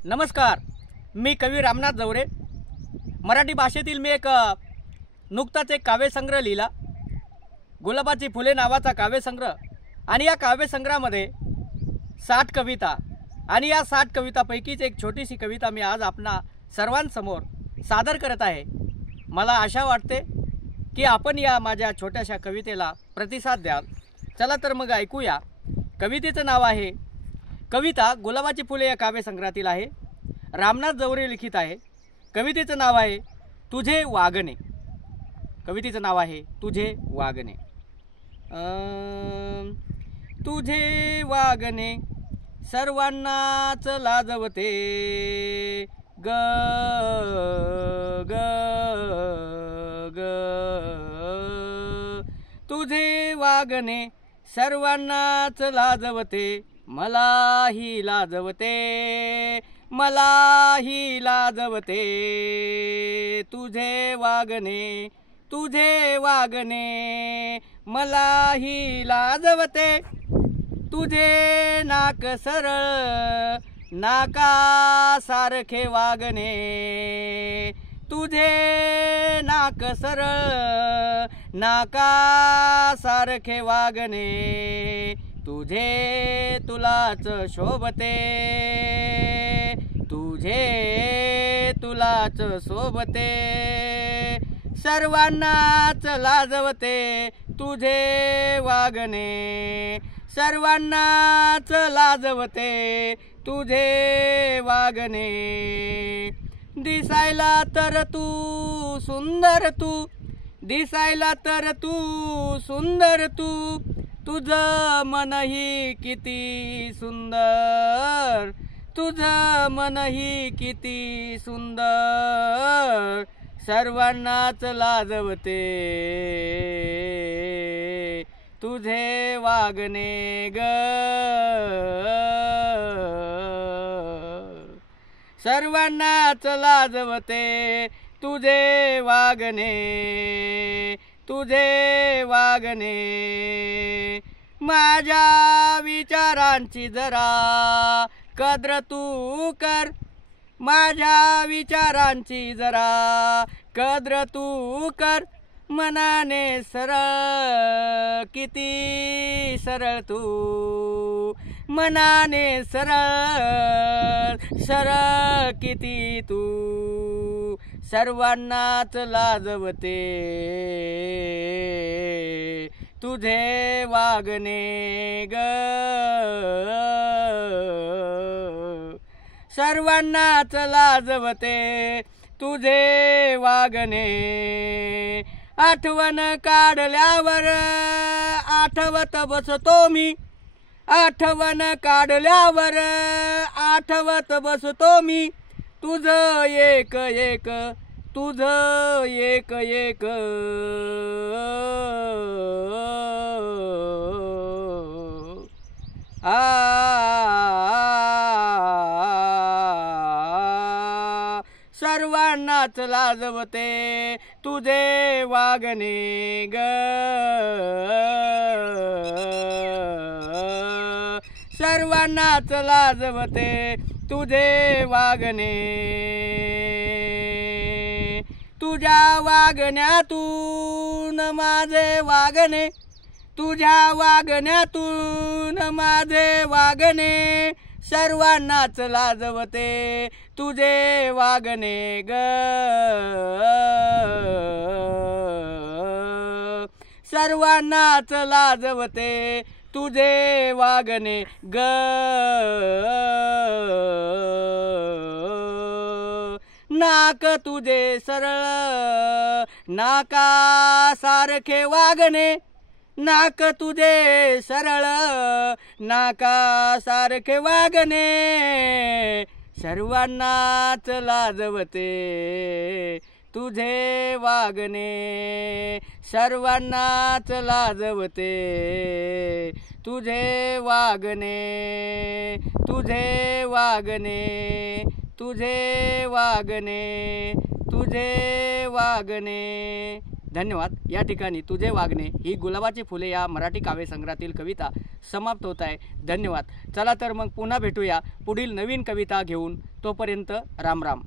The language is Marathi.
नमस्कार, मी कवी रामनाथ जवरे। मराठी भाषेतील मी नुकताच एक काव्यसंग्रह लिहिला, गुलाबाची फुले नावाचा काव्यसंग्रह। आणि या काव्यसंग्रहामध्ये 60 कविता आणि या 60 कवितापैकीच एक छोटीशी कविता मी आज आपणा सर्वांसमोर सादर करत आहे। मला आशा वाटते की आपण या माझ्या छोट्याशा कवितेला प्रतिसाद द्याल। चला तर मग ऐकूया। कवितेचं नाव आहे, कविता गुलाबाची फुले या काव्यसंग्रहातील आहे, रामनाथ जवरे लिखित आहे। कवितेचं नाव आहे तुझे वागणे। कवितेचं नाव आहे तुझे वागणे। तुझे वागणे सर्वांनाच लाजवते ग ग ग। तुझे वागणे सर्वांनाच लाजवते, मलाही लाजवते, मलाही लाजवते। तुझे वागणे, तुझे वागणे मलाही लाजवते। तुझे नाक सरळ नाकासारखे वागणे, तुझे नाक सरळ नाकासारखे वागणे। तुझे तुलाच शोभते, तुझे तुलाच शोभते। सर्वांनाच लाजवते तुझे वागणे, सर्वांनाच लाजवते तुझे वागणे। दिसायला तर तू सुंदर, तू दिसायला तर तू सुंदर, तू तुझं मनही किती सुंदर, तुझं मनही किती सुंदर। सर्वांनाच लाजवते तुझे वागणे ग, सर्वांनाच लाजवते तुझे वागणे, तुझे वागणे। माझ्या विचारांची जरा कद्र तू कर, माझ्या विचारांची जरा कद्र तू कर। मनाने सरळ किती सरळ तू, मनाने सरळ सरळ किती तू। सर्वांनाच लाजवते तुझे वागणे ग, सर्वांनाच लाजवते तुझे वागणे। आठवण काढल्यावर आठवत बसतो मी, आठवण काढल्यावर आठवत बसतो मी। तुझं एक एक, तुझं एक एक। सर्वांनाच लाजवते तुझे वागणे ग, सर्वांनाच लाजवते तुझे वागणे। तुझ्या वागण्यातून माझे वागणे, तुझ्या वागण्यातून माझे वागणे। सर्वांनाच लाजवते तुझे वागणे ग, सर्वांनाच लाजवते तुझे वागणे ग। नाक तुझे सरळ नाकासारखे वागणे, नाक तुझे सरळ नाकासारखे वागणे। सर्वांनाच लाजवते तुझे वागणे, सर्वांनाच लाजवते तुझे वागणे, तुझे वागणे, तुझे वागणे, तुझे वागणे। धन्यवाद। या ठिकाणी तुझे वागणे ही गुलाबाची फुले या मराठी काव्यसंग्रहातील कविता समाप्त होत आहे। धन्यवाद। चला तर मग पुन्हा भेटूया पुढील नवीन कविता घेऊन। तोपर्यंत राम राम.